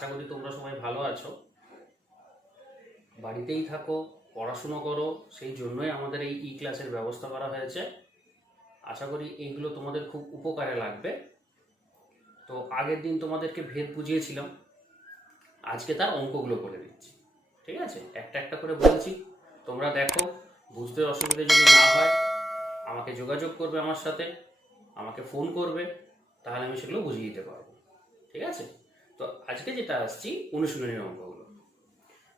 আশা করি তোমরা সবাই ভালো আছো, বাড়িতেই থাকো, পড়াশুনো করো। সেই জন্যই আমাদের এই ক্লাসের ব্যবস্থা করা হয়েছে। আশা করি এইগুলো তোমাদের খুব উপকারে লাগবে। তো আগের দিন তোমাদেরকে ভেদ বুঝিয়েছিলাম, আজকে তার অঙ্কগুলো করে দিচ্ছি। ঠিক আছে, একটা একটা করে বলছি, তোমরা দেখো। বুঝতে অসুবিধা যদি না হয় আমাকে যোগাযোগ করবে, আমার সাথে আমাকে ফোন করবে, তাহলে আমি সেগুলো বুঝিয়ে দিতে পারবো। ঠিক আছে, তো আজকে যেটা আসছি অনুশীলনের অঙ্কগুলো।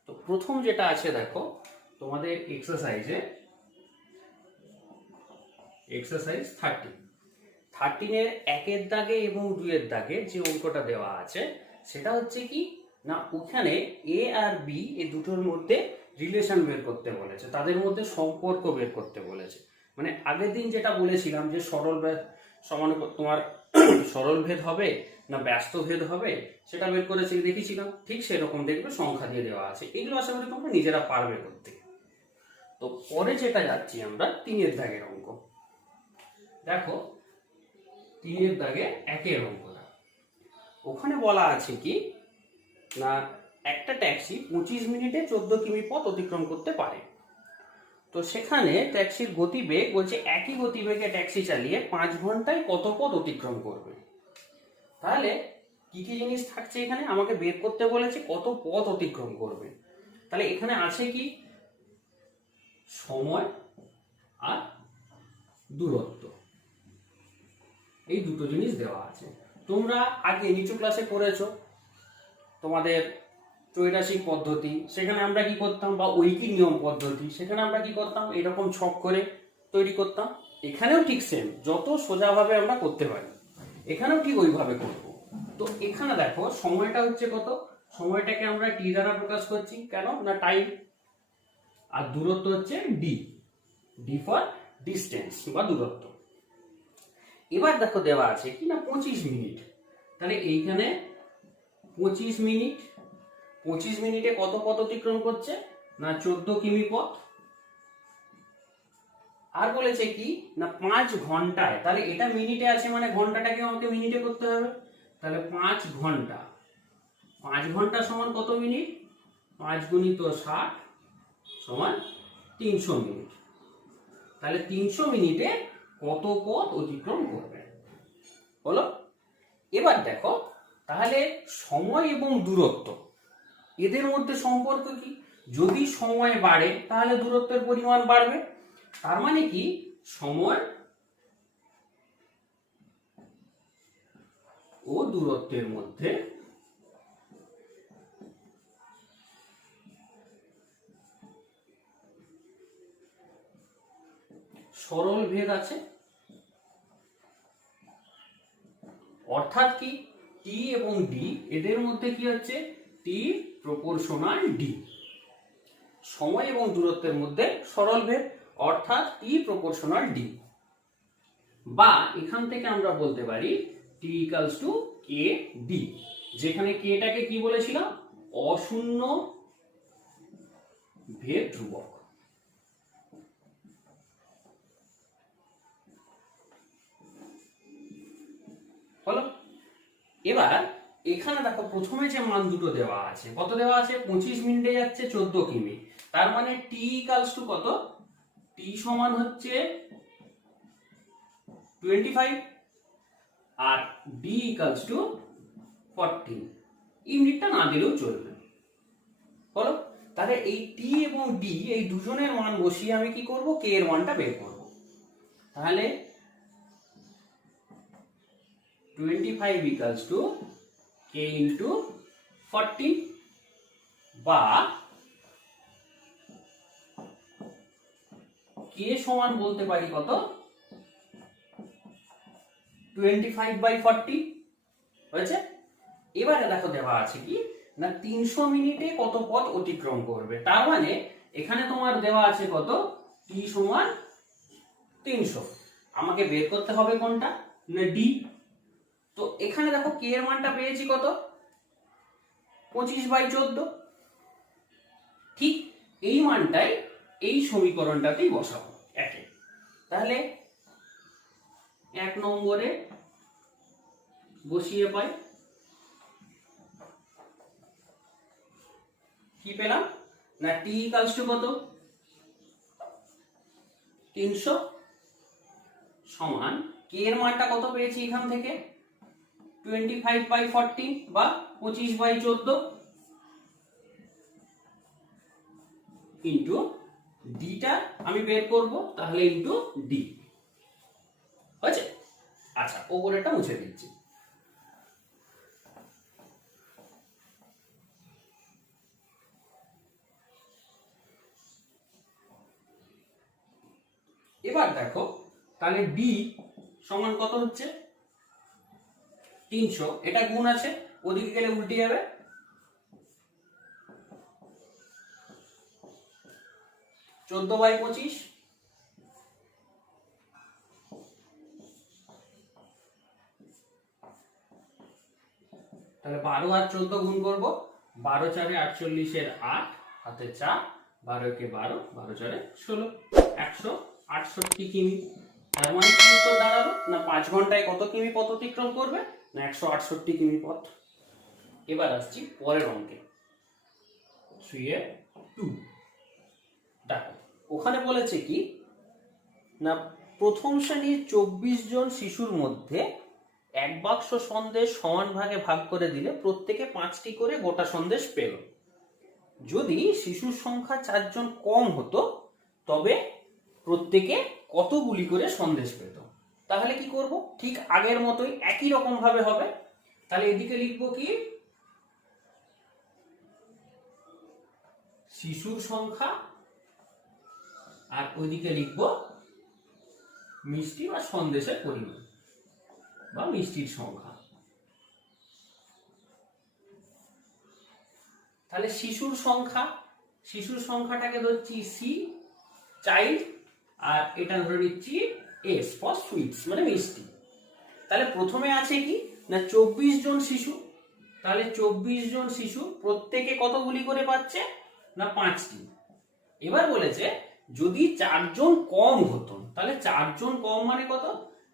তো প্রথম যেটা আছে দেখো তোমাদের এক্সারসাইজ 13 একের দাগে এবং 2-এর দাগে যে অঙ্কটা দেওয়া আছে সেটা হচ্ছে কি না, ওখানে এ আর বি এই দুটোর মধ্যে রিলেশন বের করতে বলেছে, তাদের মধ্যে সম্পর্ক বের করতে বলেছে। মানে আগের দিন যেটা বলেছিলাম যে সরল সমান তোমার সরল ভেদ হবে না ব্যস্ত ভেদ হবে সেটা বের করেছি, দেখেছিলাম। ঠিক সেরকম দেখবে সংখ্যা দিয়ে দেওয়া আছে, এগুলো আশা করি তোমরা নিজেরা পারবে করতে। তো পরে যেটা যাচ্ছি আমরা 3-এর দাগের অঙ্ক। দেখো 3-এর দাগে 1-এর অঙ্কটা, ওখানে বলা আছে কি না, একটা ট্যাক্সি 25 মিনিটে 14 কিমি পথ অতিক্রম করতে পারে। তো সেখানে ট্যাক্সির গতিবেগ বলছে একই গতিবেগে ট্যাক্সি চালিয়ে 5 ঘন্টায় কত পথ অতিক্রম করবে। তাহলে কি কি জিনিস থাকছে এখানে, আমাকে বের করতে বলেছে কত পথ অতিক্রম করবে। তাহলে এখানে আছে কি সময় আর দূরত্ব, এই দুটো জিনিস দেওয়া আছে। তোমরা আগে নিচু ক্লাসে পড়েছো তোমাদের ত্রৈরাশিক পদ্ধতি, সেখানে আমরা কি করতাম, বা ঐকিক নিয়ম পদ্ধতি, সেখানে আমরা কি করতাম এরকম ছক করে তৈরি করতাম। এখানেও ঠিক সেম, যত সোজাভাবে আমরা করতে পারি এখানেও ঠিক ওইভাবে করব। তো এখানে দেখো সময়টা হচ্ছে কত, সময়টাকে আমরা টি দ্বারা প্রকাশ করছি, কেন না টাইম, আর দূরত্ব হচ্ছে ডি, ডি ফর ডিস্টেন্স বা দূরত্ব। এবার দেখো দেওয়া আছে কি না 25 মিনিট, তাহলে এইখানে 25 মিনিট, 25 মিনিটে কত পথ অতিক্রম করছে না 14 কিমি পথ। আর বলেছে কি না 5 ঘন্টায়, তাহলে এটা মিনিটে আছে মানে ঘন্টাটাকে আমাকে মিনিটে করতে হবে। তাহলে 5 ঘন্টা, 5 ঘন্টা সমান কত মিনিট, 5 গুণিত 60 সমান 300 মিনিট। তাহলে 300 মিনিটে কত পথ অতিক্রম করবে হলো। এবার দেখো তাহলে সময় এবং দূরত্ব এদের মধ্যে সম্পর্ক কি, যদি সময় বাড়ে তাহলে দূরত্বের পরিমাণ বাড়বে। তার মানে কি সময় ও দূরত্বের মধ্যে সরল ভেদ আছে, অর্থাৎ কি টি এবং ডি এদের মধ্যে কি হচ্ছে টি প্রপোর্শনাল ডি। সময় এবং দূরত্বের মধ্যে সরল ভেদ অর্থাৎ টি প্রপোর্শনাল ডি, বা এখান থেকে আমরা বলতে পারি টি ইকুয়ালস টু কে ডি, যেখানে কেটাকে কি বলেছিলাম অশূন্য ভেদ ধ্রুবক। হলো। এবার এখানে দেখো প্রথমে যে মান দুটো দেওয়া আছে, কত দেওয়া আছে 25 মিনিটে যাচ্ছে 14 কিমি, তার মানে টি ইকুয়ালস টু কত, টি সমান হচ্ছে 25 আর ডি ইকুয়ালস টু 14। ইউনিটটা না দিলেও চলবে। হলো। তাহলে এই টি এবং ডি এই দুজনের মান বসিয়ে আমি কি করব, কে এর মানটা বের করব। তাহলে 25 ইকুয়ালস টু কে ইন্টু 40, বা কে সমান বলতে পারি কত 25/40 হয়েছে। এবারে দেখো দেওয়া আছে কি না 300 মিনিটে কত পথ অতিক্রম করবে, তার মানে এখানে তোমার দেওয়া আছে কত টি সমান 300, আমাকে বের করতে হবে কোনটা না ডি। তো এখানে দেখো কে এর মানটা পেয়েছি কত 25/14, ঠিক এই মানটাই এই সমীকরণটাতেই বসাবো একে। তাহলে 1 নম্বরে বসিয়ে পাই কি পেলাম না টি ইকালস টু কত 300 সমান কে এর মানটা কত পেয়েছি এখান থেকে 25/14 বা 25/14 ইন্টু ডিটা আমি বের করব তাহলে ইন্টু ডি হয়েছে। আচ্ছা ওপরেরটা মুছে দিচ্ছি। এবার দেখো তাহলে ডি সমান কত হচ্ছে 300, এটা গুণ আছে ওদিকে গেলে উল্টে যাবে, 14/25 তাহলে 12 আর 14 গুণ করবো, 12 4 48 এর 8 হাতে 4, 12 কে 12, 12 4 16, 168 কিমি। তার মানে কি উত্তর দাঁড়ালো না 5 ঘন্টায় কত কিমি পথ অতিক্রম করবে না 168 কিমি পথ। এবার আসছি পরের অঙ্কে 3A2। দেখো ওখানে বলেছে কি না প্রথম শ্রেণীর 24 জন শিশুর মধ্যে এক বাক্স সন্দেশ সমান ভাগে ভাগ করে দিলে প্রত্যেকে 5টি করে গোটা সন্দেশ পেল। যদি শিশুর সংখ্যা 4 জন কম হতো তবে প্রত্যেকে কতগুলি করে সন্দেশ পেত। তাহলে কি করব ঠিক আগের মতোই একই রকম ভাবে হবে। তাহলে এদিকে লিখবো কি শিশুর সংখ্যা আর ওইদিকে লিখবো মিষ্টি বা সন্দেশের পরিমাণ বা মিষ্টির সংখ্যা। তাহলে শিশুর সংখ্যাটাকে ধরছি সি চাইল্ড আর এটা ধরে নিচ্ছি এস ফর সুইটস মানে মিষ্টি। তাহলে প্রথমে আছে কি না 24 জন শিশু, তাহলে 24 জন শিশু প্রত্যেকে কতগুলি করে পাচ্ছে না 5টি। এবার বলেছে যদি 4 জন কম হতো তাহলে 4 জন কম মানে কত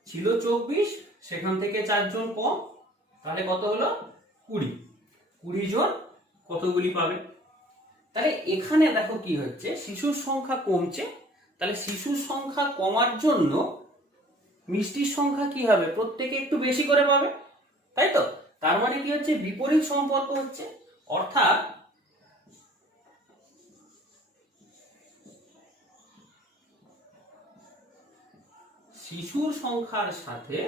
ছিল 24, সেখান থেকে 4 জন কম তাহলে কত হলো 20, 20 জন কতগুলি পাবে। তাহলে এখানে দেখো কি হচ্ছে শিশুর সংখ্যা কমছে, তাহলে শিশুর সংখ্যা কমার জন্য মিষ্টির সংখ্যা কি হবে প্রত্যেকে একটু বেশি করে পাবে, তাই তো। তার মানে কি হচ্ছে বিপরীত সম্পর্ক হচ্ছে, অর্থাৎ শিশুর সংখ্যার সাথে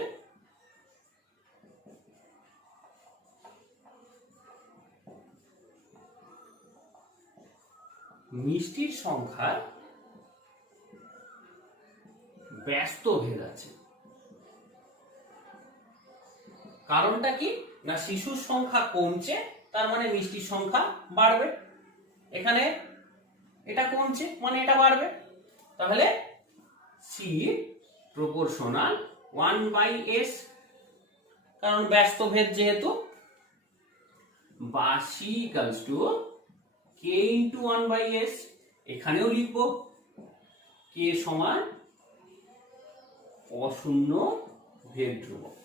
মিষ্টির সংখ্যার ব্যস্ত ভেদ আছে। কারণটা কি না শিশুর সংখ্যা কমছে তার মানে মিষ্টির সংখ্যা বাড়বে, এখানে এটা কমছে মানে এটা বাড়বে, তাহলে সি প্রপোর্শনাল 1/s, কারণ ব্যস্ত ভেদ যেহেতু, বা C equals to K into 1/s। এখানেও লিখবো কে সমান অশূন্য ভেদ ধ্রুবক।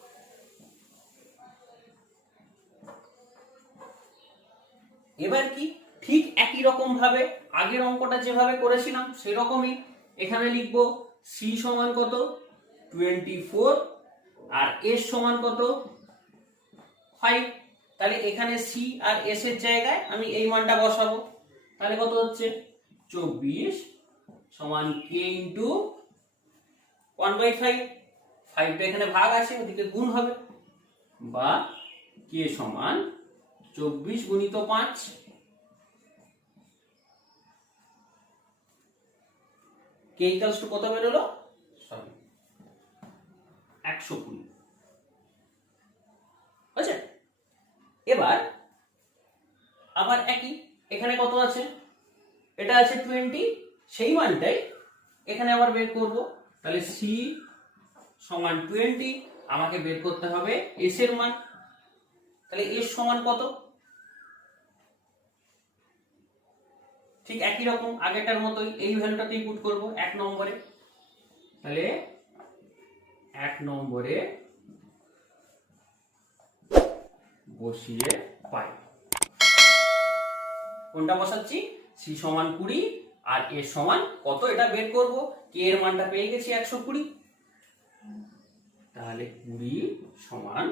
এবার কি ঠিক একই রকম ভাবে আগের অঙ্কটা যেভাবে করেছিলাম সেরকমই এখানে লিখবো সি সমান কত 24 আর এস সমান কত 5। তাহলে এখানে সি আর এস এর জায়গায় আমি এই মানটা বসাবো, তাহলে কত হচ্ছে 24 সমান কে ইন্টু 1/5, 5টা এখানে ভাগ আছে ওদিকে গুণ হবে, বা কে সমান 24 গুণিত 5, কে ইকুয়ালস টু কত বেরোলো 120। বুঝছে? এবার আবার একই এখানে কত আছে এটা আছে 20, সেই মানটাই এখানে আবার বের করব। তাহলে সি সমান 20, আমাকে বের করতে হবে এস এর মান, তাহলে এস সমান কত ঠিক একই রকম আগেরটার মতোই এই ভ্যালুটাতেই পুট করব 1 নম্বরে। তাহলে 1 নম্বরে বসিয়ে পাই, কোনটা বসাচ্ছি? সি সমান 20 আর এর সমান কত এটা বের করব। কে এর মানটা পেয়ে গেছি 120। তাহলে 20 সমান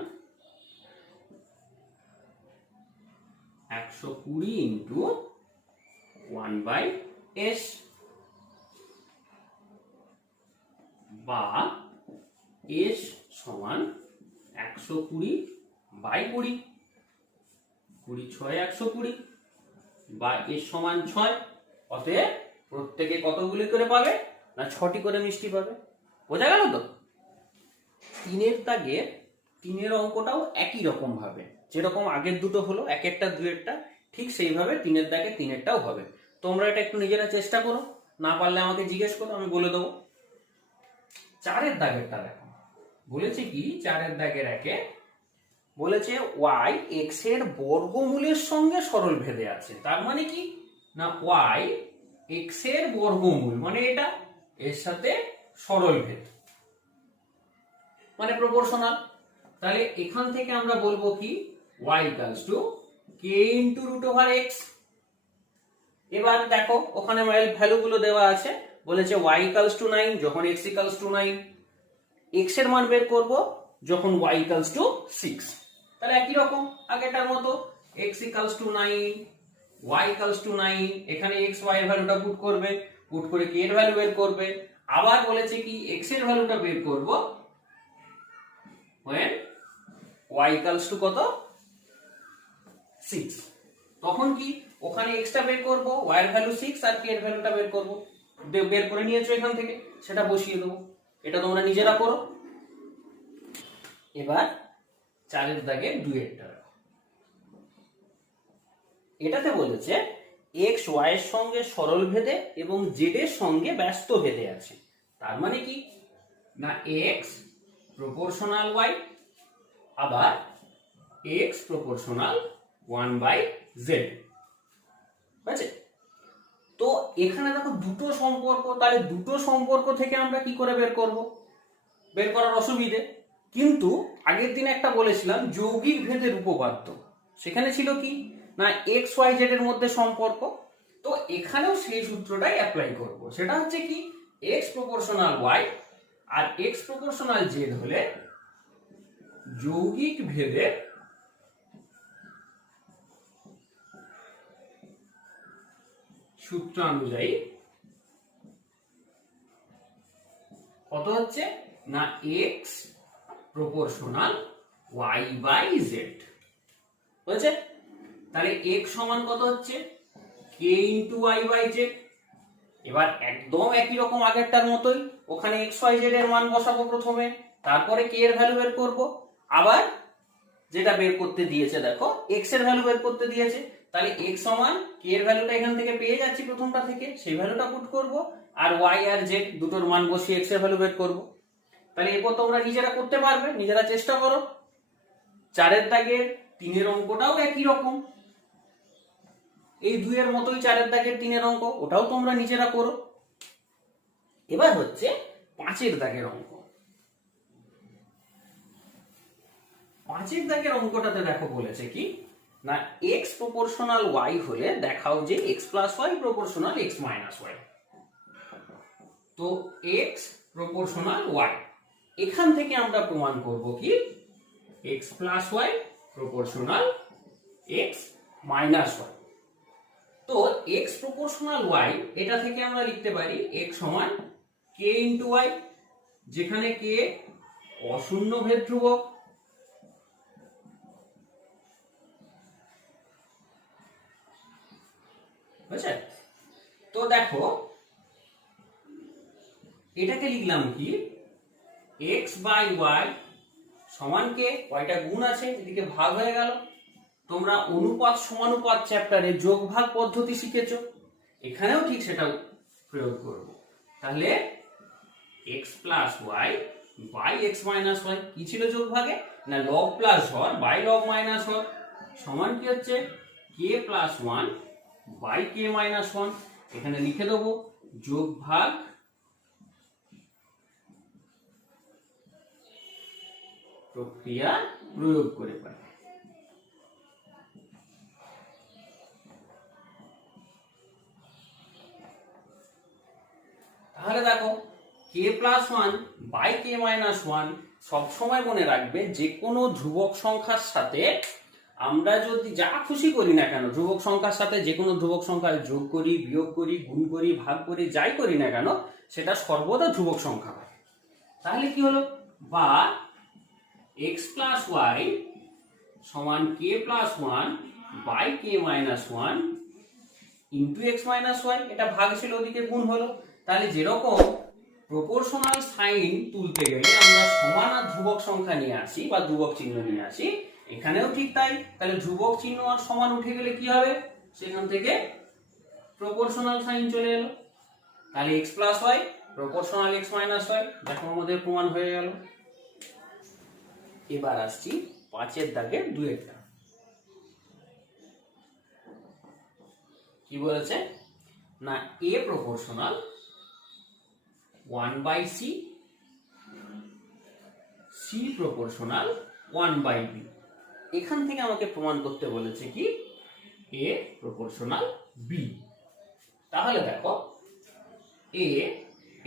120 ইন্টু 1/s, বা s সমান 120/20, 20 6 120, বা s সমান 6। অতএব প্রত্যেকে কতগুলি করে পাবে? না 6টি করে মিষ্টি পাবে। বোঝা গেল তো? 3-এর দাগে 3-এর অঙ্কটাও একই রকম ভাবে, যেরকম আগের দুটো হলো 1-একটা 2-একটা, ঠিক সেইভাবে 3-এর দাগে 3-এরটাও হবে। তোমরা এটা একটু নিজেরা চেষ্টা করো, না পারলে আমাকে জিজ্ঞেস করো, আমি বলে দেবো। 4-এর দাগেরটা দেখো, বলেছে কি 4-এর দাগের একে বলেছে y x এর বর্গমূলের সঙ্গে সরল ভেদে আছে। তার মানে কি? না y x এর বর্গমূল মানে এটা এর সাথে সরল ভেদ, মানে প্রপোর্শনাল। তাহলে এখান থেকে আমরা বলবো কি y = k √x। এবার দেখো ওখানে ভ্যালু গুলো দেওয়া আছে, বলেছে y = 9 যখন x = 9, x এর মান বের করব যখন y = 6। তাহলে একই রকম আগেটার মতো x = 9 y = 9, এখানে x y এর ভ্যালুটা পুট করবে, পুট করে k এর ভ্যালু বের করবে। আবার বলেছে কি x এর ভ্যালুটা বের করব when y = কত? 6। তখন কি ওখানে x টা বের করব, y এর ভ্যালু 6 আর k এর ভ্যালুটা বের করব। বের করে নিয়েছো এখান থেকে, সেটা বসিয়ে দেবো। এটা তোমরা নিজেরা করো। এবার 4-এর দাগে 2-এরটা, এটাতে বলেছে x y এর সঙ্গে সরল ভেদে এবং z এর সঙ্গে ব্যস্ত ভেদে আছে। তার মানে কি? না x প্রপোর্শনাল y, আবার x প্রপোর্শনাল 1/z। বুঝেছে? তো এখানে দেখো দুটো সম্পর্ক, তাহলে দুটো সম্পর্ক থেকে আমরা কি করে বের করব? বের করার অসুবিধে। কিন্তু আগের দিন একটা বলেছিলাম যৌগিক ভেদের উপপাদ্য, সেখানে ছিল কি না x y z এর মধ্যে সম্পর্ক। তো এখানেও সেই সূত্রটাই অ্যাপ্লাই করব। সেটা হচ্ছে কি x প্রপোর্শনাল y আর x প্রপোর্শনাল z হলে যৌগিক ভেদের সূত্র অনুযায়ী কত হচ্ছে না x প্রপোর্শনাল y/z। বুঝেছে? তাহলে x সমান কত হচ্ছে? k × y/z। এবার একদম একই রকম আগেরটার মতোই ওখানে x y z এর মান বসাবো প্রথমে, তারপরে k এর ভ্যালু বের করব। আবার যেটা বের করতে দিয়েছে দেখো x এর ভ্যালু বের করতে দিয়েছে, তাহলে x সমান k এর ভ্যালুটা এখান থেকে পেয়ে যাচ্ছি প্রথমটা থেকে, সেই ভ্যালুটা পুট করব, আর y আর z দুটোর মান বসিয়ে x এর ভ্যালু বের করব। তাহলে এরপর তোমরা নিজেরা করতে পারবে, নিজেরা চেষ্টা করো। 4-এর দাগের 3-এর অঙ্কটাও একই রকম, এই 2-এর মতোই 4-এর দাগের 3-এর অঙ্ক, ওটাও তোমরা নিজেরা করো। এবার হচ্ছে 5-এর দাগের অঙ্ক। 5-এর দাগের অঙ্কটাতে দেখো বলেছে কি না x প্রপোর্শনাল y হলে দেখাও যে x + y proportional x - y। তো x প্রপোর্শনাল y, এখান থেকে আমরা প্রমাণ করব কি x + y proportional x - y। তো x প্রপোর্শনাল y এটা থেকে আমরা লিখতে পারি x সমান k × y, যেখানে k অশূন্য ভেদ ধ্রুবক। বুঝছে? তো দেখো এটাকে লিখলাম কি x/y সমান k, yটা গুণ আছে এদিকে ভাগ হয়ে গেল। তোমরা অনুপাত সমানুপাত চ্যাপ্টারে যোগ ভাগ পদ্ধতি শিখেছো, এখানেও ঠিক সেটা প্রয়োগ করব। তাহলে x + y / x - y কি ছিল যোগ ভাগে? না log + হর / log - হর সমান কি হচ্ছে k + 1 / k - 1। এখানে লিখে দেবো যোগ ভাগ প্রক্রিয়া প্রয়োগ করে পাই। K plus one by K minus one. সবসময় মনে রাখবে যে কোনো ধ্রুবক সংখ্যার সাথে আমরা যদি যা খুশি করি না কেন, ধ্রুবক সংখ্যার সাথে যে কোনো ধ্রুবক সংখ্যায় যোগ করি, বিয়োগ করি, গুণ করি, ভাগ করি, যাই করি না কেন, সেটা সর্বদা ধ্রুবক সংখ্যা হয়। তাহলে কি হলো, বা এক্স প্লাস ওয়াই সমান K plus one by K minus one into X minus Y. এটা ভাগ ছিল, ওদিকে গুণ হলো। তাহলে যেরকম প্রপোর্শনাল সাইন তুলতে গেলে আমরা সমান আর ধ্রুবক সংখ্যা নিয়ে আসি বা ধ্রুবক চিহ্ন নিয়ে আসি, এখানেও ঠিক তাই। তাহলে ধ্রুবক চিহ্ন আর সমান উঠে গেলে কি হবে, সেখান থেকে প্রপোর্শনাল সাইন চলে এলো। তাহলে x plus y proportional x minus y, দেখো আমাদের প্রমাণ হয়ে গেল। এবার আসছি 5 দাগের 2 কি বলেছে না, এ proportional 1/c, C proportional 1/b। এখান থেকে আমাকে প্রমাণ করতে বলেছে কি এ প্রপোর্শনাল বি। তাহলে দেখো এ,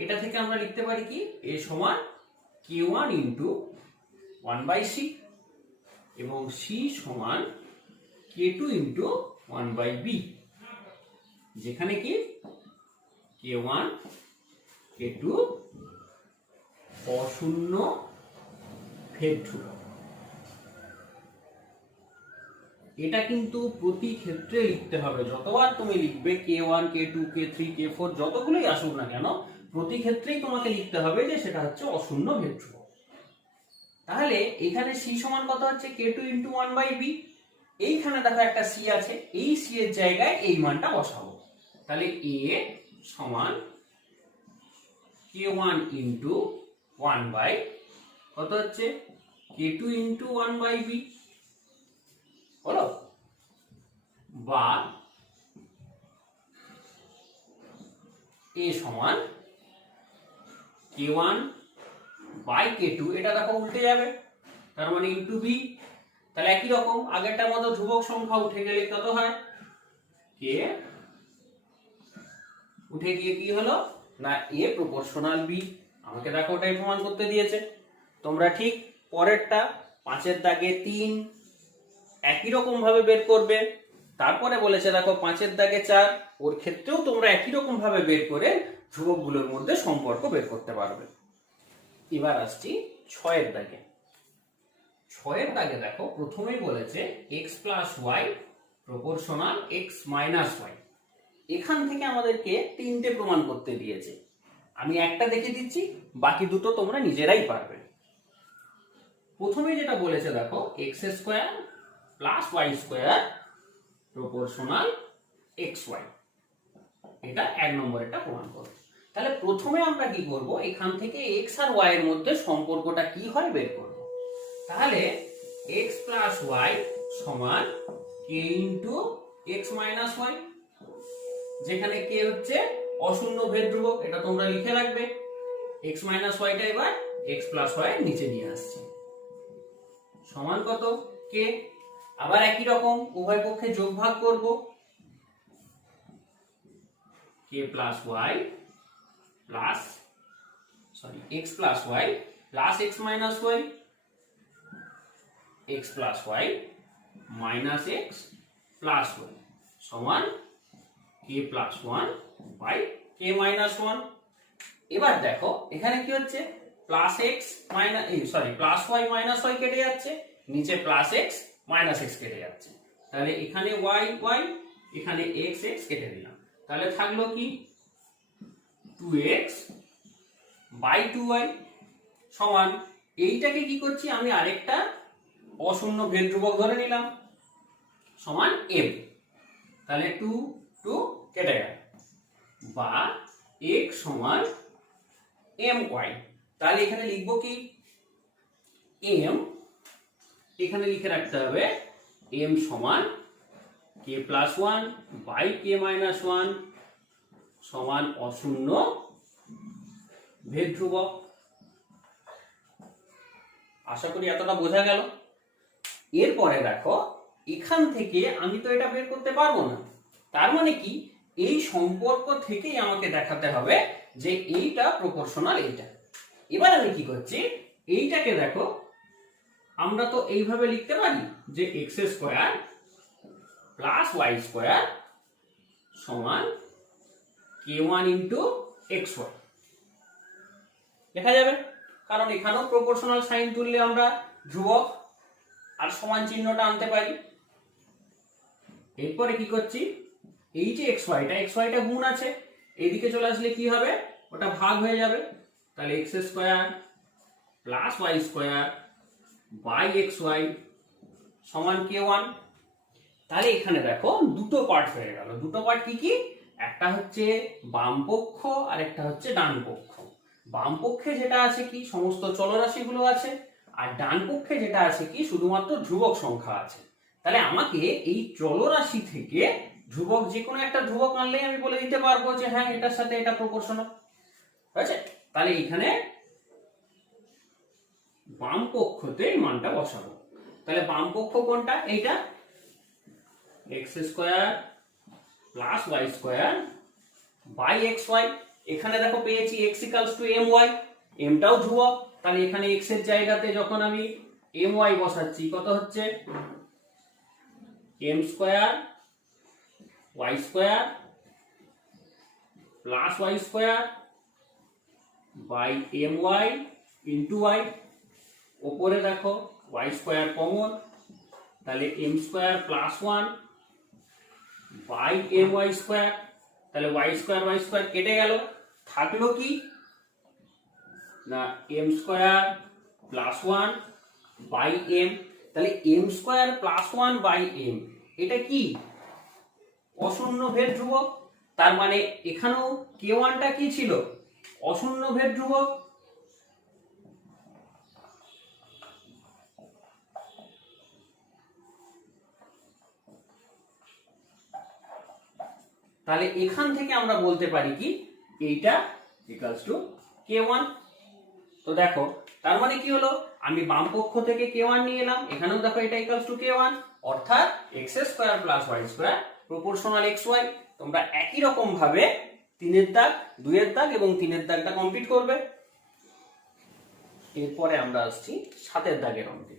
এটা থেকে আমরা লিখতে পারি কি এ সমান k1 ইন্টু 1/c এবং সি সমান k2 ইন্টু 1/b, যেখানে কি k1 k2 অশূন্য ভেদ ধ্রুবক। এটা কিন্তু প্রতি ক্ষেত্রে লিখতে হবে, যতবার তুমি লিখবে k1 k2 k3 k4 যতগুলোই আসুক না কেন, প্রতি ক্ষেত্রেই তোমাকে লিখতে হবে যে সেটা হচ্ছে অশূন্য ভেদ ধ্রুবক। তাহলে এখানে সি সমান কত হচ্ছে k2 ইন্টু 1/b। এইখানে দেখো একটা সি আছে, এই সি এর জায়গায় এই মানটা বসাবো। তাহলে এ সমান k1 ইন্টু 1 কত হচ্ছে k2 ইন্টু 1/b হলো, বা এ সমান k1 বাই k2, এটা দেখো উল্টে যাবে, তার মানে ইন্টু বি। তাহলে একই রকম আগেরটার মতো ধ্রুবক সংখ্যা উঠে গেলে কত হয়, কে উঠে গিয়ে কি হলো না এ প্রপোর্শনাল বি। আমাকে দেখো ওটাই প্রমাণ করতে দিয়েছে। তোমরা ঠিক পরেরটা 5 দাগে 3 একই রকম ভাবে বের করবে। তারপরে বলেছে দেখো 5 দাগে 4, ওর ক্ষেত্রেও তোমরা একই রকম ভাবে বের করে ধ্রুবকগুলোর মধ্যে সম্পর্ক বের করতে পারবে। এবার আসছি 6 দাগে। 6 দাগে দেখো প্রথমেই বলেছে x plus y proportional x minus y. এখান থেকে আমাদেরকে 3টে প্রমাণ করতে দিয়েছে, আমি একটা দেখে দিচ্ছি, বাকি দুটো তোমরা নিজেরাই পারবে। প্রথমে যেটা বলেছে দেখো x square plus y square proportional xy, এটা 1 নম্বরেরটা প্রমাণ করব। তাহলে প্রথমে আমরা কি করব, এখান থেকে x আর y এর মধ্যে সম্পর্কটা কি হয় বের করব। তাহলে x প্লাস ওয়াই সমান k into x minus y, যেখানে k হচ্ছে অশূন্য ভেদ ধ্রুবক, এটা তোমরা লিখে রাখবে। x মাইনাস ওয়াইটা এবার x প্লাস ওয়াই এর নিচে নিয়ে আসছি, সমান কত k। আবার একই রকম উভয় পক্ষে যোগ ভাগ করব, k plus y plus x plus y plus x minus y, x plus y minus x plus Y সমান k plus 1 by k minus 1। এবার দেখো এখানে কি হচ্ছে plus x minus plus y minus y কেটে যাচ্ছে, নিচে প্লাস x মাইনাস x কেটে যাচ্ছে। তাহলে এখানে y y, এখানে x x কেটে দিলাম। তাহলে থাকলো কি 2x বাই 2y সমান, এইটাকে কি করছি আমি আরেকটা অশূন্য ভেদ ধ্রুবক ধরে নিলাম, সমান m। তাহলে 2 2 কেটে গেল, বা x সমান my। তাহলে এখানে লিখবো কি m, এখানে লিখে রাখতে হবে m সমান k plus 1 by k minus 1 সমান অশূন্য ভেদ ধ্রুবক। আশা করি এতটা বোঝা গেল। এরপরে দেখো এখান থেকে আমি তো এটা বের করতে পারবো না, তার মানে কি এই সম্পর্ক থেকেই আমাকে দেখাতে হবে যে এইটা প্রপোর্শনাল এইটা। এবার আমি কি করছি, এইটাকে দেখো আমরা তো এইভাবে লিখতে পারি যে x square plus Y square সমান k1 ইন্টু এক্স ওয়াই লেখা যাবে, কারণ এখানেও প্রপোর্শনাল সাইন তুললে আমরা ধ্রুবক আর সমান চিহ্নটা আনতে পারি। এরপরে কি করছি, এই যে এক্স ওয়াইটা গুণ আছে, এইদিকে চলে আসলে কি হবে, ওটা ভাগ হয়ে যাবে। তাহলে x square plus Y square by x y সমান k1। তাহলে এখানে দেখো দুটো পার্ট হয়ে গেল। দুটো পার্ট কি কি, একটা হচ্ছে বাম পক্ষ আর একটা হচ্ছে ডান পক্ষ। বাম পক্ষে যেটা আছে কি সমস্ত চলরাশিগুলো আছে, আর ডান পক্ষে যেটা আছে কি শুধুমাত্র ধ্রুবক সংখ্যা আছে। তাহলে আমাকে এই চলরাশি থেকে ধ্রুবক যে কোনো একটা ধ্রুবক আনলেই আমি বলে দিতে পারবো যে হ্যাঁ এটার সাথে এটা প্রপোর্শনাল। ঠিক আছে, তাহলে এখানে বাম পক্ষতে এই মানটা বসাবো। তাহলে বাম পক্ষ কোনটা, এইটা X square plus Y square by x Y. এখানে দেখো পেয়েছি X equals to M Y, এমটাও ধ্রুবক। তাহলে এখানে এক্স এর জায়গাতে যখন আমি এম ওয়াই বসাচ্ছি কত হচ্ছে, M square Y square plus Y square by M Y into Y. ওপরে দেখো ওয়াই স্কোয়ার কমন, তাহলে M square plus one by M Y square. তাহলে ওয়াই স্কোয়ার কেটে গেল, থাকলো কি না M square plus one by M. তাহলে M square plus one by M এটা কি অশূন্য ভেদ ধ্রুবক। তার মানে এখানেও k1টা কি ছিল, অশূন্য ভেদ ধ্রুবক। তাহলে এখান থেকে আমরা বলতে পারি কি এইটা ইকুয়ালস টু k1। তো দেখো তার মানে কি হলো, আমি বাম পক্ষ থেকে k1 নিয়ে এলাম, এখানেও দেখো এটা ইকুয়ালস টু k1, অর্থাৎ x square plus y square proportional xy। তোমরা একই রকম ভাবে 3 এর দাগ 2 এর দাগ এবং 3 এর দাগটা কমপ্লিট করবে। এরপরে আমরা আসছি 7 এর দাগের অঙ্কে।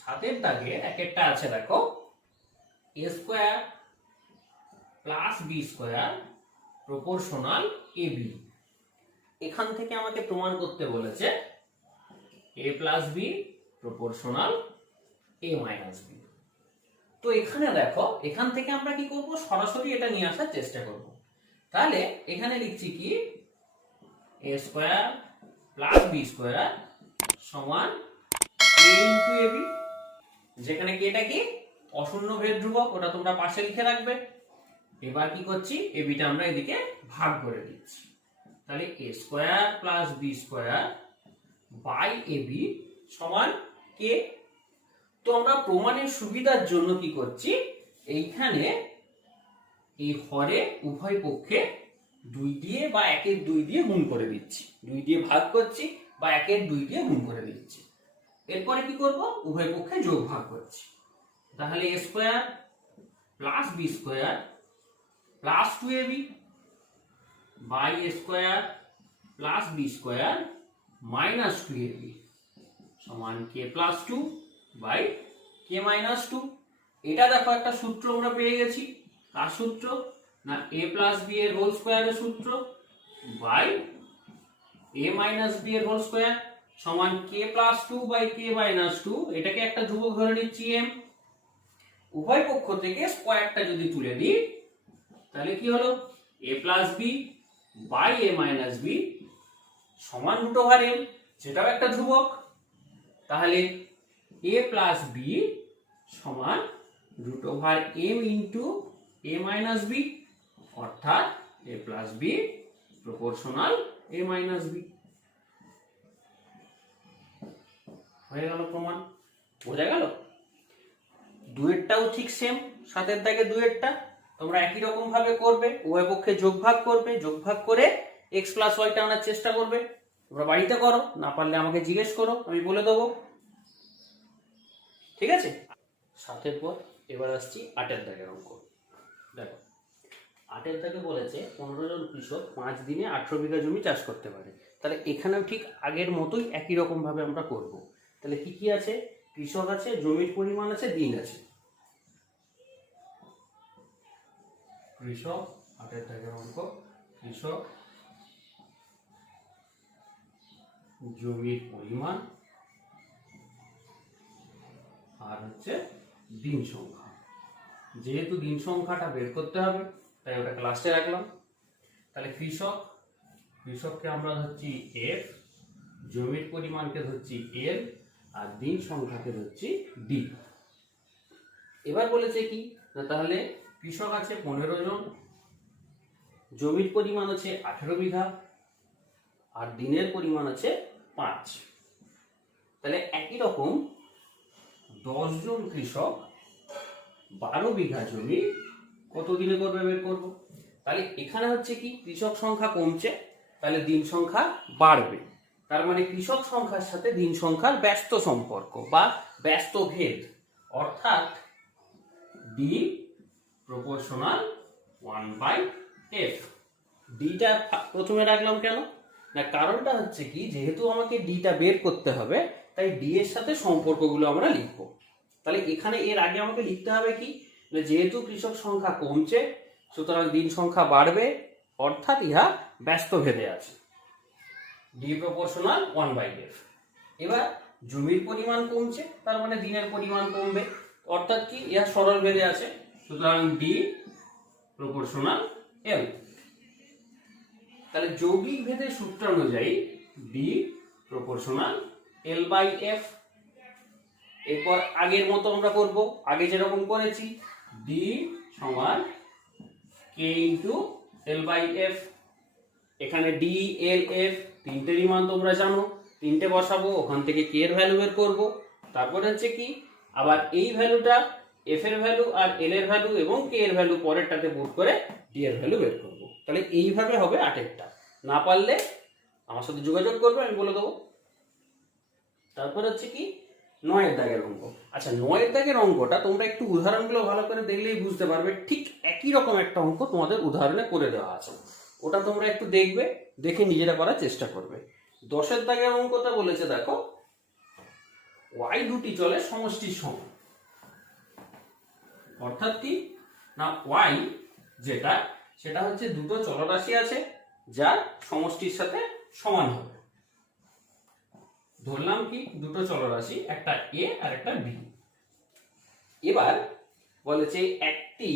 7 এর দাগে এক একটা আছে দেখো a square plus b square proportional ab। এখান থেকে আমাকে প্রমাণ করতে বলেছে a plus b proportional a minus b। তো এখানে দেখো এখান থেকে আমরা কি করব, সরাসরি এটা নিয়ে আসার চেষ্টা করব। তাহলে এখানে লিখছি কি a square plus b square সমান a ইনটু ab, যেখানে কি এটা কি অশূন্য ভেদ ধ্রুবক, ওটা তোমরা পাশে লিখে রাখবে। এবার কি করছি, ab টা আমরা এদিকে ভাগ করে দিচ্ছি। তাহলে a square plus b square by ab সমান k। তো আমরা প্রমাণের সুবিধার জন্য কি করছি, এইখানে এই হরে উভয় পক্ষে 2 দিয়ে বা 1/2 দিয়ে গুণ করে দিচ্ছি, 2 দিয়ে ভাগ করছি বা 1/2 দিয়ে গুণ করে দিচ্ছি। এরপরে কি করব, উভয় পক্ষে যোগ ভাগ করছি। তাহলে a square plus b square plus 2ab by a square plus b square minus 2ab সমান k plus 2 by k minus 2। এটা দেখো একটা সূত্র আমরা পেয়ে গেছি। তার সূত্র না a প্লাস b এর হোল স্কয়ারের সূত্র বাই a মাইনাস b এর হোল স্কয়ার সমান k plus 2 by k minus 2। এটাকে একটা ধ্রুবক ধরে নিচ্ছি m। উভয় পক্ষ থেকে স্কয়ারটা যদি তুলে দিই তাহলে কি হলো, a plus b by a minus b সমান রুট ওভার m, যেটাও একটা ধ্রুবক। তাহলে a প্লাস b সমান root over m into a minus b, অর্থাৎ a plus b proportional a minus b। হয়ে গেল প্রমাণ, বোঝা গেল। দুয়েরটাও ঠিক সেম, 7 এর দাগে দুয়েরটা তোমরা একই রকম ভাবে করবে, উভয় পক্ষে যোগ ভাগ করবে, যোগ ভাগ করে x প্লাস y টা আনার চেষ্টা করবে। তোমরা বাড়িতে করো, না পারলে আমাকে জিজ্ঞেস করো, আমি বলে দেবো। ঠিক আছে, 7 এর পর এবার আসছি 8 এর দাগের অঙ্ক। দেখো 8-এর দাগে বলেছে 15 জন কৃষক 5 দিনে 18 বিঘা জমি চাষ করতে পারে। তাহলে এখানেও ঠিক আগের মতোই একই রকম ভাবে আমরা করব। তাহলে কি কি আছে? কৃষক আছে, জমির পরিমাণ আছে, দিন আছে। কৃষক 8-এর দাগের অঙ্ক, কৃষক, জমির পরিমাণ আর হচ্ছে দিন সংখ্যা। যেহেতু দিন সংখ্যাটা বের করতে হবে তাই ওটা লাস্টে রাখলাম। তাহলে কৃষককে আমরা ধরছি এফ, জমির পরিমাণকে ধরছি এল, আর দিন সংখ্যাকে ধরছি ডি। এবার বলেছে কি না, তাহলে কৃষক আছে 15 জন, জমির পরিমাণ আছে 18 বিঘা, আর দিনের পরিমাণ আছে 5। তাহলে একই রকম 10 জন কৃষক 12 বিঘা জমি কত দিনে করবে বের করব। তাহলে এখানে হচ্ছে কি কৃষক সংখ্যা কমছে, তাহলে দিন সংখ্যা বাড়বে। তার মানে কৃষক সংখ্যার সাথে দিন সংখ্যার ব্যস্ত সম্পর্ক বা ব্যস্ত ভেদ, অর্থাৎ ডি প্রপোর্শনাল 1/f। ডিটা প্রথমে রাখলাম কেন না, কারণটা হচ্ছে কি যেহেতু আমাকে ডিটা বের করতে হবে তাই ডি এর সাথে সম্পর্কগুলো আমরা লিখবো। তাহলে এখানে এর আগে আমাকে লিখতে হবে কি, যেহেতু কৃষক সংখ্যা কমছে সুতরাং দিন সংখ্যা বাড়বে, অর্থাৎ ইহা ব্যস্ত ভেদে আছে, ডি প্রপোর্শনাল 1/f। এবার জমির পরিমাণ কমছে তার মানে দিনের পরিমাণ কমবে, অর্থাৎ কি ইহা সরল ভেদে আছে, সুতরাং ডি প্রপোর্শনাল এল। তাহলে যৌগিক ভেদের সূত্র অনুযায়ী ডি প্রপোর্শনাল L/f। এরপর আগের মতো আমরা করব, আগে যেরকম করেছি, ডি সমান কে ইন্টু L/f। এখানে ডি, এল, এফ তিনটেরই মান তোমরা জানো, তিনটে বসাবো, ওখান থেকে কে এর ভ্যালু বের করবো। তারপর হচ্ছে কি আবার এই ভ্যালুটা এফ এর ভ্যালু আর এল এর ভ্যালু এবং কে এর ভ্যালু পরেরটাতে পুট করে ডি এর ভ্যালু বের করবো। তাহলে এইভাবে হবে 8-এরটা। না পারলে আমার সাথে যোগাযোগ করবে, আমি বলে দেবো। তারপর হচ্ছে কি 9-এর দাগের অঙ্ক। আচ্ছা, 9-এর দাগের অঙ্কটা তোমরা একটু উদাহরণগুলো ভালো করে দেখলেই বুঝতে পারবে, ঠিক একই রকম একটা অঙ্ক তোমাদের উদাহরণে করে দেওয়া আছে, ওটা তোমরা একটু দেখবে, দেখে নিজেরা করার চেষ্টা করবে। 10-এর দাগের অঙ্কটা বলেছে দেখো, ওয়াই দুটি চলে সমষ্টির সমান। অর্থাৎ কি না, ওয়াই যেটা সেটা হচ্ছে দুটো চলরাশি আছে যার সমষ্টির সাথে সমান হবে। ধরলাম কি দুটো চলরাশি, একটা এ আর একটা বি। এবার বলেছে একটি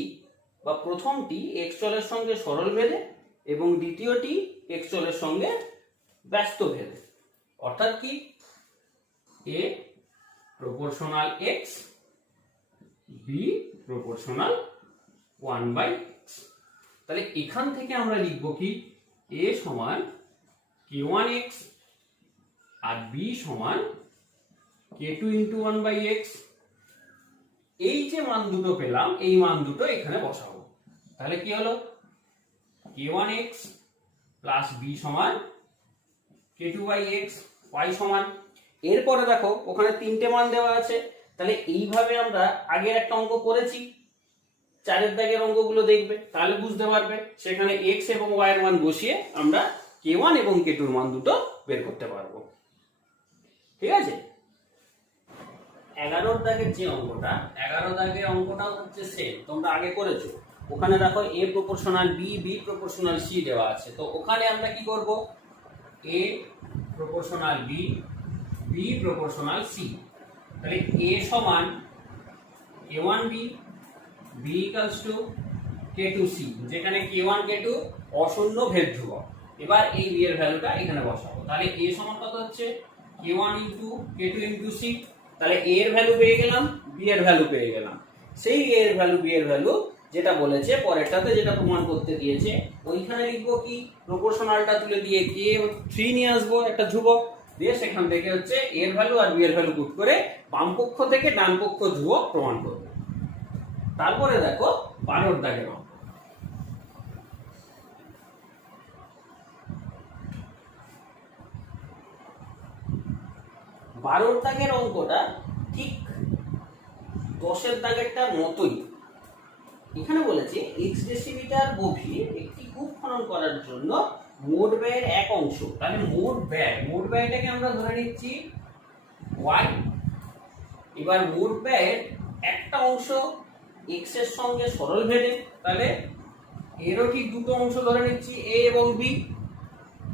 বা প্রথমটি এক্স চলের সঙ্গে সরল ভেদে এবং দ্বিতীয়টি এক্স চলের সঙ্গে ব্যস্ত ভেদে। অর্থাৎ কি A proportional X, B proportional 1/x। তাহলে এখান থেকে আমরা লিখব কি a সমান k1x আর b সমান k2 × 1/x। এই যে মান দুটো পেলাম এই মান দুটো এখানে বসাবো। তাহলে কি হলো k1x প্লাস b সমান k2/x, y সমান। এরপরে দেখো ওখানে তিনটে মান দেওয়া আছে, তাহলে এইভাবে আমরা আগের একটা অঙ্ক করেছি, 4-এর দাগের অঙ্কগুলো দেখবে তাহলে বুঝতে পারবে। সেখানে x এবং y এর মান বসিয়ে আমরা k1 এবং k2 এর মান দুটো বের করতে পারবো। ঠিক আছে। 11-র দাগের যে অঙ্কটা, 11 দাগের অঙ্কটাও হচ্ছে সেম, তোমরা আগে করেছো। ওখানে দেখো a proportional b, b proportional c দেওয়া আছে, তো ওখানে আমরা কি করব, a proportional b, b proportional c। তাহলে a সমান k1b, b equals to k2c, যেখানে k1 k2 অশূন্য ভেদ ধ্রুবক। এবার এই b এর ভ্যালুটা এখানে বসাবো। তাহলে a সমান কত হচ্ছে k1 × k2 × c। তাহলে a এর ভ্যালু পেয়ে গেলাম, b এর ভ্যালু পেয়ে গেলাম। সেই a এর ভ্যালু b এর ভ্যালু যেটা বলেছে পরেরটাতে যেটা প্রমাণ করতে দিয়েছে, ওইখানে লিখবো কি প্রপোর্শনালটা তুলে দিয়ে k3 নিয়ে আসবো একটা ধ্রুবক দিয়ে, সেখান থেকে হচ্ছে a এর ভ্যালু আর b এর ভ্যালু পুট করে বাম পক্ষ থেকে ডান পক্ষ ধ্রুবক প্রমাণ করব। তারপরে দেখো 12-র দাগের অঙ্ক। 12-র দাগের অঙ্কটা ঠিক 10-এর দাগেরটার মতোই, এখানে বলেছে x ডেসিমিটার গভীর একটি কূপ খনন করার জন্য মোট ব্যয়ের এক অংশ, তাহলে মোট ব্যয়টাকে আমরা ধরে নিচ্ছি y। এবার মোট ব্যয়ের একটা অংশ x এর সঙ্গে সরল ভেদে, তাহলে এরও ঠিক দুটো অংশ ধরে নিচ্ছি a এবং b,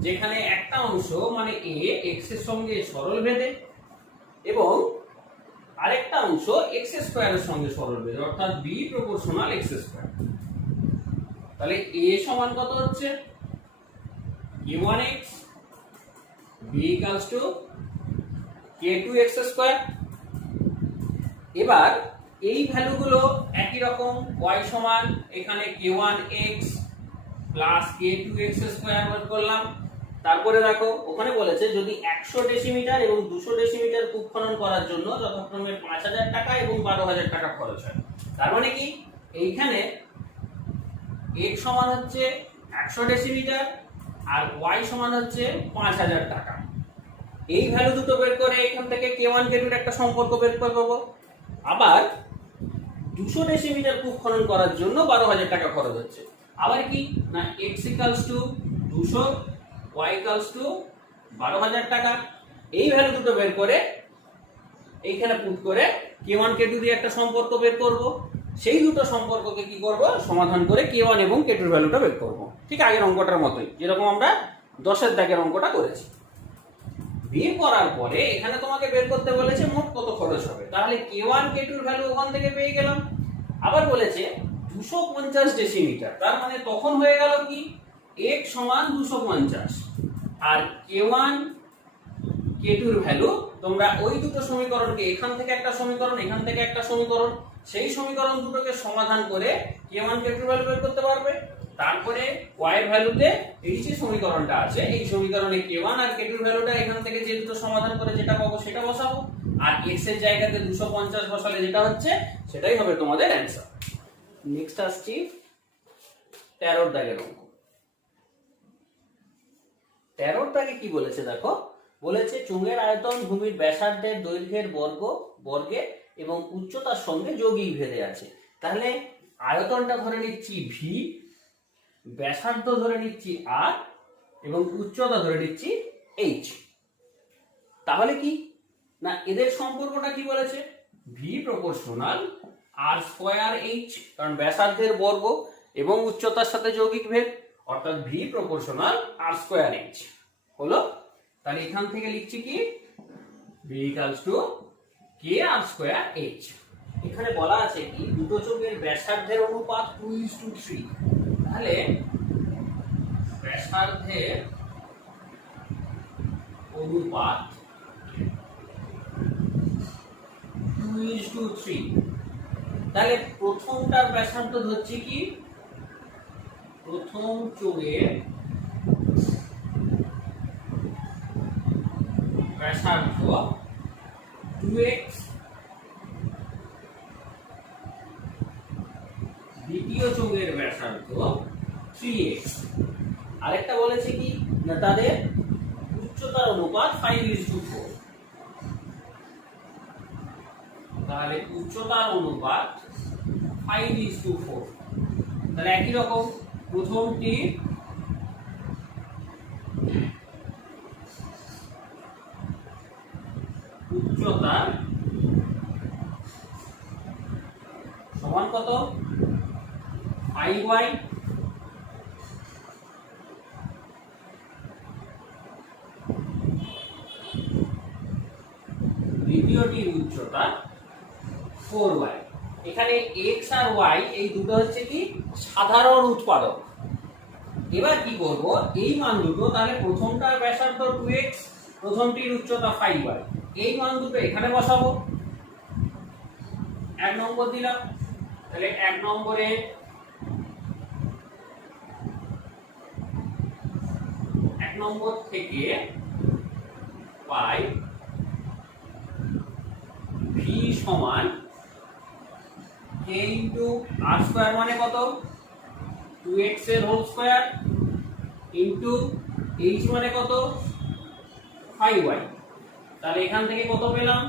যেখানে একটা অংশ মানে a x এর সঙ্গে সরল ভেদে এবং আরেকটা অংশ x স্কয়ারের সঙ্গে সরল ভেদে, অর্থাৎ b প্রপোর্শনাল x স্কয়ার। তাহলে a সমান কত হচ্ছে k1x, b equals to k2x square. এবার এই ভ্যালুগুলো একই রকম, y সমান এখানে k1x প্লাস k2x স্কয়ার বের করলাম। তারপরে দেখো ওখানে বলেছে যদি 100 ডেসিমিটার এবং 200 ডেসিমিটার কূপ খনন করার জন্য যথাক্রমে 5000 টাকা এবং 12000 টাকা খরচ হয়। তার মানে কি এইখানে x সমান হচ্ছে 100 ডেসিমিটার আর y সমান হচ্ছে 5000 টাকা। এই ভ্যালু দুটো বের করে এখান থেকে k1 k2 এর একটা সম্পর্ক বের করব। আবার 200 ডেসিমিটার কূপ খনন করার জন্য 12000 টাকা খরচ হচ্ছে। আবার কি না x equals to 200, y equals to 12000 টাকা। এই ভ্যালু দুটো বের করে এইখানে পুট করে k1 k2 দিয়ে একটা সম্পর্ক বের করব। সেই দুটো সম্পর্ককে কি করব সমাধান করে k1 এবং k2 এর ভ্যালুটা বের করব, ঠিক আগের অঙ্কটার মতোই, যেরকম আমরা 10 এর দাগের অঙ্কটা করেছি। বের করার পরে এখানে তোমাকে বের করতে বলেছে মোট কত খরচ হবে, তাহলে k1 k2 এর ভ্যালু ওখান থেকে পেয়ে গেলাম। আবার বলেছে 250 ডেসিমিটার, তার মানে তখন হয়ে গেল কি x সমান 250 আর k1 k2 এর ভ্যালু তোমরা ওই দুটো সমীকরণকে এখান থেকে একটা সমীকরণ এখান থেকে একটা সমীকরণ সেই সমীকরণ দুটোকে সমাধান করে k1 k2 এর ভ্যালু বের করতে পারবে। তারপরে y এর ভ্যালুতে এই যে সমীকরণটা আছে এই সমীকরণে k1 আর k2 এর ভ্যালুটা এখান থেকে যে দুটো সমাধান করে যেটা পাবো সেটা বসাবো আর x এর জায়গাতে 250 বসালে যেটা হচ্ছে সেটাই হবে তোমাদের অ্যানসার। নেক্সট আসছি 13 এর দাগের অঙ্ক। 13 এর দাগে কি বলেছে দেখো, বলেছে চোঙের আয়তন ভূমির ব্যাসার্ধের দৈর্ঘ্যের বর্গে এবং উচ্চতার সঙ্গে যৌগিক ভেদে আছে। তাহলে আয়তনটা ধরে নিচ্ছি v, ব্যাসার্ধ ধরে নিচ্ছি r এবং উচ্চতা ধরে নিচ্ছি h। তাহলে কি না এদের সম্পর্কটা কি বলেছে v proportional r square h, কারণ ব্যাসার্ধের বর্গ এবং উচ্চতার সাথে যৌগিক ভেদ, অর্থাৎ v proportional r square h হলো। তাহলে এখান থেকে লিখছি কি v equals to k r square h। এখানে বলা আছে কি দুটো চোঙের ব্যাসার্ধের অনুপাত 2:3, তাহলে ব্যাসার্ধের অনুপাত 2:3, তাহলে প্রথমটার ব্যাসার্ধ ধরছি কি প্রথম চোঙের ব্যাসার্ধ 2x, দ্বিতীয় চোঙের ব্যাসার্ধ 3x, আরেকটা বলেছে কি না তাদের উচ্চতার অনুপাত 5:4, তাহলে উচ্চতার অনুপাত 5:4। তাহলে একই রকম প্রথমটি উচ্চতা সমান কত 5y, দ্বিতীয়টির উচ্চতা 4y। এখানে x আর y এই দুটো হচ্ছে কি সাধারণ উৎপাদক। এবার কি করব এই মান দুটো, তাহলে প্রথমটার ব্যাসার্ধ 2x, প্রথমটির উচ্চতা 5y, এই মান দুটো এখানে বসাবো। 1 নম্বর দিলাম, তাহলে 1 নম্বরে নম্বর থেকে পাই v সমান k ইনটু r স্কয়ার মানে কত 2x এর হোল স্কয়ার ইনটু h মানে কত 5y। তাহলে এখান থেকে কত পেলাম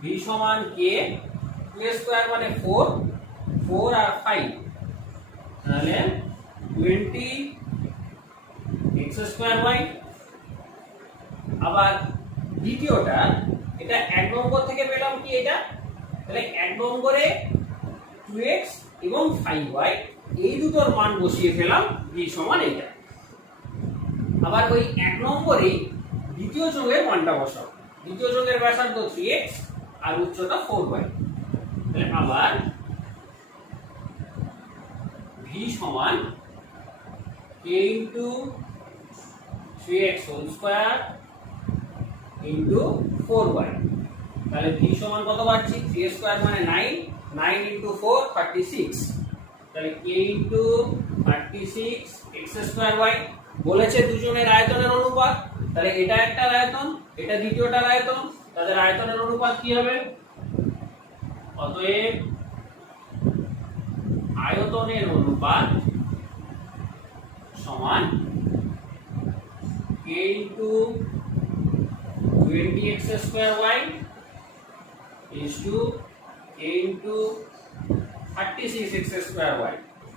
v সমান k 2 স্কয়ার মানে 4 আর 5 তাহলে 20x²y। আবার দ্বিতীয়টা, এটা 1 নম্বর থেকে পেলাম কি এটা, তাহলে 1 নম্বরে 2x এবং 5y এই দুটোর মান বসিয়ে ফেলাম v সমান এটা। আবার ওই 1 নম্বরে দ্বিতীয় চোঙের মানটা বসাও। দ্বিতীয় চোঙের ব্যাসার্ধ 3x আর উচ্চতা 4y। তাহলে আবার v সমান k into 3x whole square into 4y। তাহলে v সমান কত পাচ্ছি, 3 স্কয়ার মানে 9, 9 ইনটু 4 36। তাহলে k into 36 x square y। বলেছে দুজনের আয়তনের অনুপাত, তাহলে এটা একটা আয়তন, এটা দ্বিতীয়টার আয়তন, তাদের আয়তনের অনুপাত কি হবে? অতএব আয়তনের অনুপাত সমান k into 20x²y is to k into 36x²y।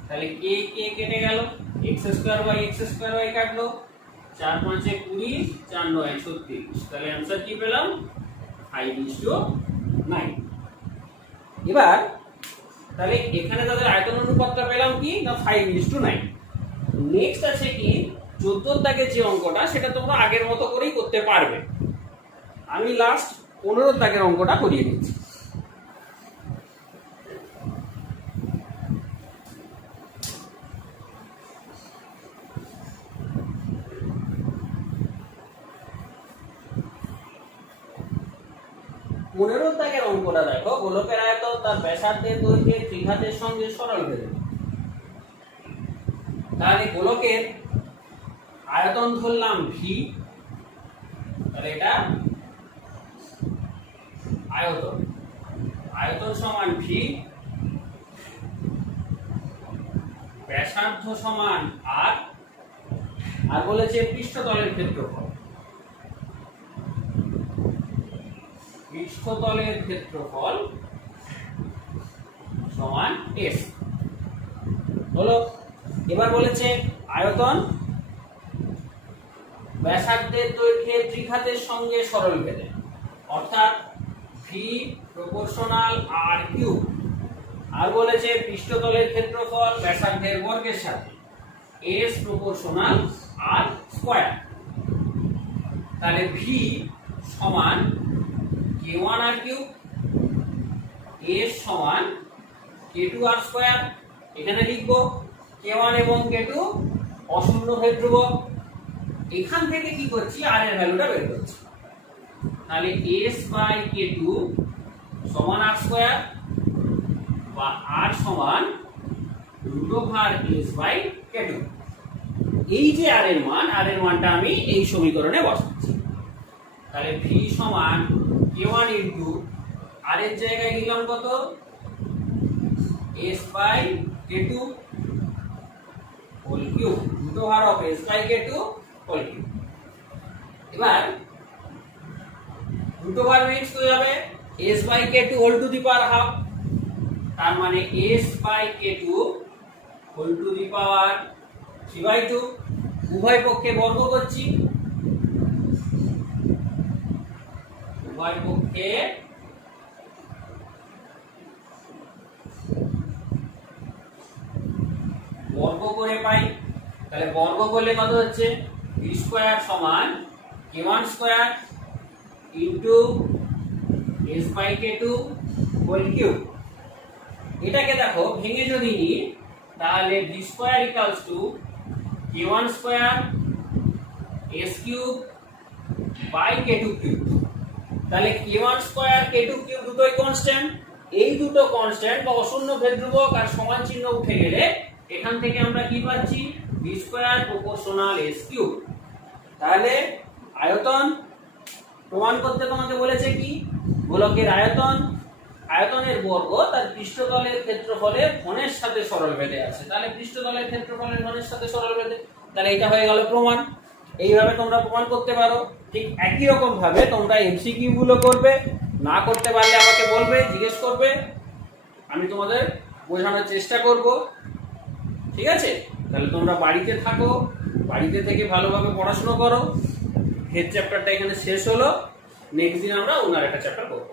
তাহলে k কেটে গেল, x² কাটলো, 4 5 20, 4 9 36। তাহলে आंसर কি পেলাম? 5:9। এবার তাহলে এখানে তাদের আয়তন অনুপাতটা পেলাম কি না 5:9। নেক্সট আছে কি 14 দাগের যে অঙ্কটা, সেটা তোমরা আগের মতো করেই করতে পারবে। আমি লাস্ট 15 দাগের অঙ্কটা করিয়ে দিচ্ছি। পনেরো দাগের অঙ্কটা দেখো, গোলকের আয়তন তার ব্যাসার্ধের দৈর্ঘ্যের ত্রিঘাতের সঙ্গে সরল ভেদে। তাহলে গোলকের আয়তন ধরলাম v, তাহলে এটা আয়তন, আয়তন সমান v, ব্যাসার্ধ সমান r, আর বলেছে পৃষ্ঠতলের ক্ষেত্রফল, পৃষ্ঠতলের ক্ষেত্রফল সমান s হলো। এবার বলেছে আয়তন ব্যাসার্ধের দৈর্ঘ্যের ত্রিঘাতের সঙ্গে সরল ভেদে, অর্থাৎ v প্রপোর্শনাল r কিউব, আর বলেছে পৃষ্ঠতলের ক্ষেত্রফল ব্যাসার্ধের বর্গের সাথে s প্রপোর্শনাল r স্কয়ার। তাহলে v সমান k1 r কিউব, s সমান k2 r স্কয়ার। এখানে লিখব k1 এবং k2 অশূন্য ভেদ্রুবক। এখান থেকে কি করছি, r এর ভ্যালুটা বের করছি। তাহলে s বাই k2 সমান r স্কয়ার, বা r সমান √s বাই k2। এই যে r এর মানটা আমি এই সমীকরণে বসাচ্ছি। তাহলে v সমান k1 ইনটু r এর জায়গায় লিখলাম কত, s by k2 whole cube, √s by k2 whole cube. এবার √r মিক্স হয়ে যাবে s by k2 whole to the power half, তার মানে s by k2 whole to the power 3/2। উভয় পক্ষে বর্গ করছি, উভয় পক্ষে বর্গ করে পাই। তাহলে বর্গ করলে কত হচ্ছে, v স্কয়ার সমান k1 square into s by k2 whole cube. এটাকে দেখো ভেঙে যদি নিই, তাহলে v square equals to k1 square s cube by k2 cube. তাহলে k1 স্কয়ার k2 কিউব দুটোই কনস্ট্যান্ট, এই দুটো কনস্ট্যান্ট বা অশূন্য ভেদ্রুবক আর সমান চিহ্ন উঠে গেলে এখান থেকে আমরা কি পাচ্ছি, v square proportional s cube. তাহলে আয়তন প্রমাণ করতে তোমাকে বলেছে কি, গোলকের আয়তন, আয়তনের বর্গ তার পৃষ্ঠতলের ক্ষেত্রফলের ঘনের সাথে সরল ভেদে আছে। তাহলে পৃষ্ঠতলের ক্ষেত্রফলের ঘনের সাথে সরল ভেদে, তাহলে এটা হয়ে গেল প্রমাণ। এইভাবে তোমরা প্রমাণ করতে পারো। ঠিক একই রকম ভাবে তোমরা এমসিকিউ গুলো করবে, না করতে পারলে আমাকে বলবে, জিজ্ঞেস করবে, আমি তোমাদের বোঝানোর চেষ্টা করব। ঠিক আছে? তাহলে তোমরা বাড়িতে থাকো, বাড়িতে থেকে ভালোভাবে পড়াশোনা করো। হেড চ্যাপ্টারটা এখানে শেষ হলো। নেক্সট দিন আমরা অন্য একটা চ্যাপ্টার করবো।